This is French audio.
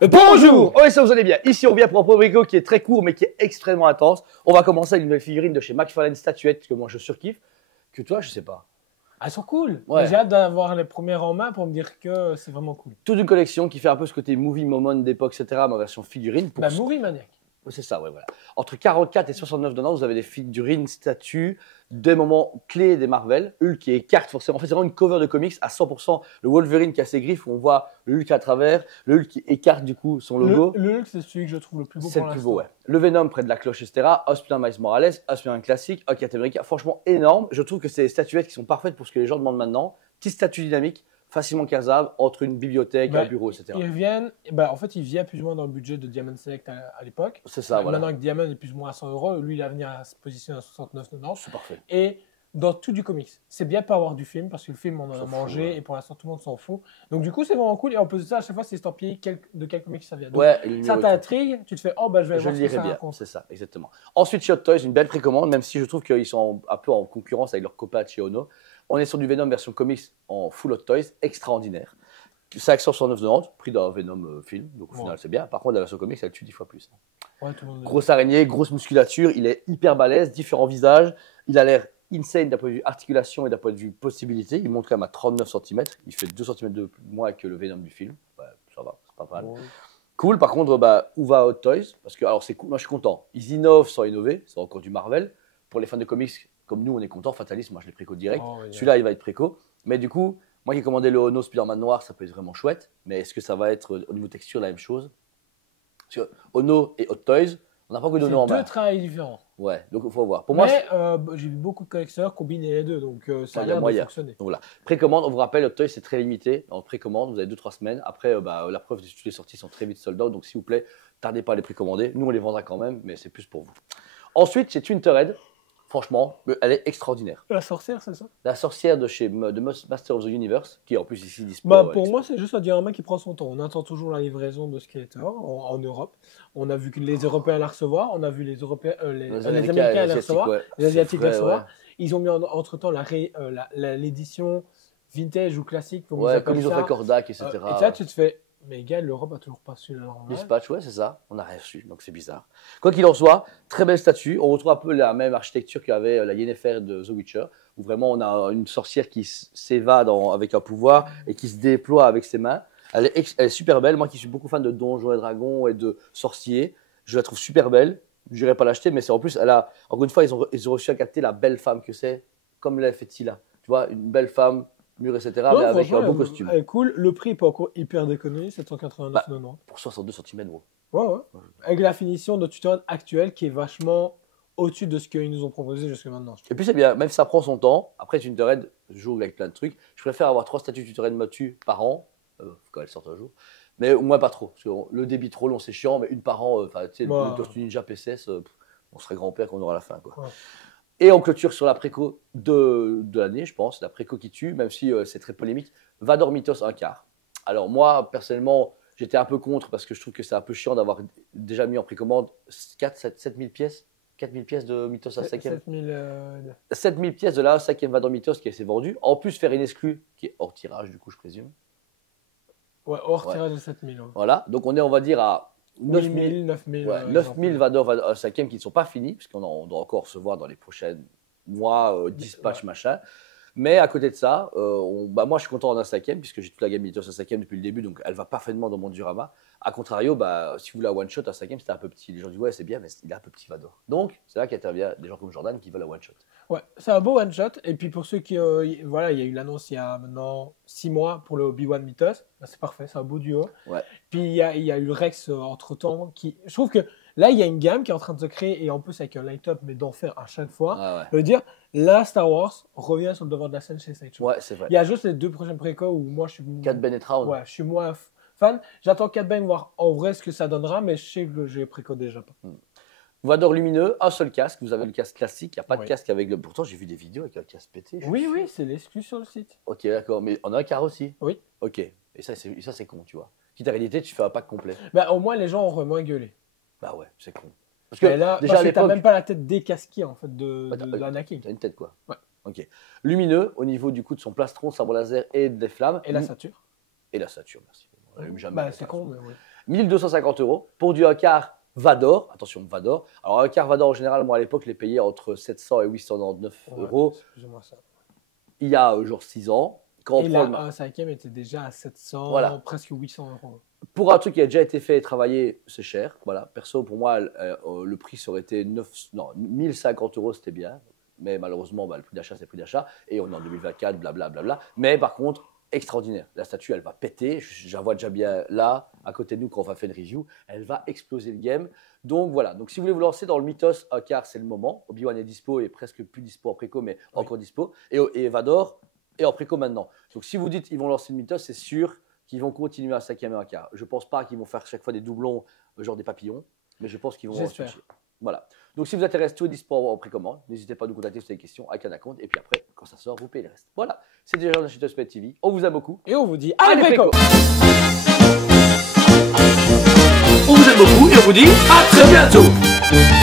Bonjour. Oui, ça vous allez bien. Ici, on vient pour un probrico qui est très court, mais qui est extrêmement intense. On va commencer avec une nouvelle figurine de chez McFarlane Statuette, que moi je surkiffe. Que toi, je sais pas. Elles sont cool. Ouais. Mais j'ai hâte d'avoir les premières en main pour me dire que c'est vraiment cool. Toute une collection qui fait un peu ce côté movie moment d'époque, etc., mais en version figurine. Bah, Movie Maniac. C'est ça, ouais, voilà. Entre 44 et 69 dedans, vous avez des figurines, statues, des moments clés des Marvel. Hulk qui écarte forcément. En fait, c'est vraiment une cover de comics à 100%. Le Wolverine qui a ses griffes, où on voit le Hulk à travers. Le Hulk qui écarte du coup son logo. Le Hulk, c'est celui que je trouve le plus beau C'est pour le plus l'instant. beau, ouais. Le Venom près de la cloche, etc. Osprey Miles Morales, Osprey un classique, Hulk Captain America. Franchement, énorme. Je trouve que c'est des statuettes qui sont parfaites pour ce que les gens demandent maintenant. Petite statue dynamique, facilement casable entre une bibliothèque, un bureau, etc. Ils reviennent, en fait, il vient plus ou moins dans le budget de Diamond Select à l'époque. C'est ça, voilà. Maintenant que Diamond est plus ou moins à 100 €, lui, il va venir à se positionner à 69,90 €. C'est parfait. Et dans tout du comics. C'est bien de pas avoir du film parce que le film, on en a S'en mangé fout, ouais. et pour l'instant, tout le monde s'en fout. Donc, du coup, c'est vraiment cool. Et en plus de ça, à chaque fois, c'est estampillé de quel comics ça vient. Donc, Ouais, et le ça numéro t'intrigue, tu te fais, oh, bah, je vais je voir le ce que lirai ça bien, raconte. c'est ça, exactement. Ensuite, chez Hot Toys, une belle précommande, même si je trouve qu'ils sont un peu en concurrence avec leurs copains de chez Ono. On est sur du Venom version comics en full Hot Toys, extraordinaire. 569,90 prix d'un Venom film, donc au final c'est bien. Par contre, la version comics, elle tue 10 fois plus. Ouais, tout le monde Grosse araignée, grosse musculature, il est hyper balèze, différents visages, il a l'air insane d'un point de vue articulation et d'un point de vue possibilité. Il monte quand même à 39 cm, il fait 2 cm de moins que le Venom du film. Ouais, ça va, c'est pas mal. Ouais. Cool, par contre, bah, où va Hot Toys? Parce que, alors c'est cool, moi je suis content. Ils innovent sans innover, c'est encore du Marvel. Pour les fans de comics, comme nous, on est content. Fatalis, moi je l'ai préco direct. Oh, ouais. Celui-là, il va être préco. Mais du coup, moi qui ai commandé le Ono Spider-Man noir, ça peut être vraiment chouette. Mais est-ce que ça va être au niveau texture la même chose? Parce que Ono et Hot Toys, on n'a pas que d'Ono en C'est main. deux travails différents. Ouais, donc il faut voir. Pour moi, Mais j'ai vu beaucoup de collectionneurs combiner les deux, donc ça a il y a l'air de moyen. fonctionner. Donc voilà. Précommande, on vous rappelle, Hot Toys c'est très limité. En précommande, vous avez 2-3 semaines. Après, la preuve, toutes les sorties sont très vite sold out. Donc s'il vous plaît, tardez pas à les précommander. Nous, on les vendra quand même, mais c'est plus pour vous. Ensuite, c'est Twin Turret. Franchement, elle est extraordinaire. La sorcière, c'est ça? La sorcière de chez Master of the Universe, qui est en plus ici dispo. Pour moi, c'est juste un diorama qui prend son temps. On attend toujours la livraison de Skeletor en Europe. On a vu que les Européens la recevoir, on a vu les Européens, les Américains la recevoir, ouais. les Asiatiques la recevoir. Ouais. Ils ont mis entre-temps l'édition vintage ou classique, comme Ouais, ils appellent comme ils ont ça. fait Kordak, etc. Et là, tu te fais, mais gars, l'Europe a toujours pas su la normal. Dispatch, ouais, c'est ça. On n'a rien reçu, donc c'est bizarre. Quoi qu'il en soit, très belle statue. On retrouve un peu la même architecture qu'avait la Yennefer de The Witcher, où vraiment on a une sorcière qui s'évade avec un pouvoir et qui se déploie avec ses mains. Elle est super belle. Moi qui suis beaucoup fan de Donjons et Dragons et de sorciers, je la trouve super belle. Je n'irai pas l'acheter, mais c'est en plus, encore une fois, ils ont réussi à capter la belle femme que c'est, comme l'a fait Tila. Tu vois, une belle femme, mûre, etc., mais avec un beau costume. Elle est cool. Le prix n'est pas encore hyper déconné, 789,90 €. Pour 62 cm, gros. Ouais. Avec la finition de tutoriel actuel qui est vachement au-dessus de ce qu'ils nous ont proposé jusqu'à maintenant. Et puis c'est bien, même si ça prend son temps, après Twin Turret joue avec plein de trucs. Je préfère avoir 3 statues Twin Turret Motu par an, quand elles sortent un jour, mais au moins pas trop. Parce que le débit trop long, c'est chiant, mais une par an, tu sais, le Tortue Ninja PCS, on serait grand-père qu'on aura à la fin, quoi. Ouais. Et on clôture sur la préco de l'année, je pense, la préco qui tue, même si c'est très polémique. Vador Mythos 1/4. Alors moi, personnellement, j'étais un peu contre parce que je trouve que c'est un peu chiant d'avoir déjà mis en précommande 7 000 pièces. 4 000 pièces de Mythos à 5e. 7 000 pièces de la 5e Vador Mythos qui s'est vendue. En plus, faire une exclue qui est hors tirage, du coup, je présume. Ouais, hors tirage de 7 000. Ouais. Voilà, donc on est, on va dire, à 9 000. 9 000 Vador 5e qui ne sont pas finis, puisqu'on doit encore recevoir dans les prochains mois, dispatch, machin. Mais à côté de ça, moi je suis content en un 5e, puisque j'ai toute la gamme Mythos à 5e depuis le début, donc elle va parfaitement dans mon diorama. A contrario, si vous voulez la one shot à 5e, c'était un peu petit. Les gens disent ouais, c'est bien, mais il est un peu petit Vador. Donc c'est là qu'intervient des gens comme Jordan qui veulent la one shot. Ouais, c'est un beau one shot. Et puis pour ceux qui. Voilà, il y a eu l'annonce il y a maintenant 6 mois pour le Obi-Wan Mythos. Bah, c'est parfait, c'est un beau duo. Ouais. Puis il y a eu le Rex entre temps. Je trouve que là, il y a une gamme qui est en train de se créer, et en plus avec un light-up, mais d'enfer à chaque fois. Ah ouais. Je veux dire, là, Star Wars revient sur le devant de la scène chez Sideshow. Ouais, c'est vrai. Il y a juste les 2 prochaines précos où moi je suis. Cat Bane et Traun. Ouais, je suis moins fan. J'attends Cat Bane voir en vrai ce que ça donnera, mais je sais que j'ai préco déjà pas. Vador lumineux, un seul casque. Vous avez le casque classique, il n'y a pas de Oui. casque avec le. Pourtant, j'ai vu des vidéos avec un casque pété. Oui, c'est l'exclu sur le site. Ok, d'accord, mais en a un quart aussi. Oui. Ok, et ça, c'est con, tu vois. Quitte à réalité, tu fais un pack complet. Bah, au moins, les gens auraient moins gueulé. Bah ouais, c'est con. Parce Mais là, déjà à parce que t'as l'époque, même pas la tête décasquée en fait de Ouais, Anakin. t'as une tête quoi. Ouais. Ok. Lumineux au niveau du coup de son plastron, sabre laser et des flammes. Et la ceinture. Et la ceinture, merci. On l'allume jamais. Bah, mais c'est pas con, fou. mais oui. 1250 € pour du Hunkar Vador. Attention, Vador. Alors, Hunkar Vador, en général, moi à l'époque, les payais entre 700 et 899 €. C'est plus ou moins ça. Il y a genre 6 ans. Quand Et on prend la 1/5 était déjà à 700, Voilà. presque 800 €. Pour un truc qui a déjà été fait et travaillé, c'est cher. Voilà. Perso, pour moi, le prix ça aurait été 1050 €, c'était bien. Mais malheureusement, le prix d'achat, c'est le prix d'achat. Et on est en 2024, blablabla. Mais par contre, extraordinaire. La statue, elle va péter. Je la vois déjà bien là, à côté de nous, quand on va faire une review. Elle va exploser le game. Donc voilà. Donc si vous voulez vous lancer dans le mythos Hunkar, c'est le moment. Obi-Wan est dispo et presque plus dispo en préco, mais encore dispo. Et Vador est en préco maintenant. Donc si vous dites ils vont lancer le mythos, c'est sûr qu'ils vont continuer à 5e et Hunkar. Je ne pense pas qu'ils vont faire chaque fois des doublons, genre des papillons, mais je pense qu'ils vont en switcher. Voilà. Donc si vous intéresse, tout est dispo en précommande. N'hésitez pas à nous contacter si vous avez des questions avec un account. Et puis après, quand ça sort, vous payez le reste. Voilà. C'était déjà la Cheetos Pet TV. On vous aime beaucoup. Et on vous dit à préco. On vous aime beaucoup et on vous dit à très bientôt.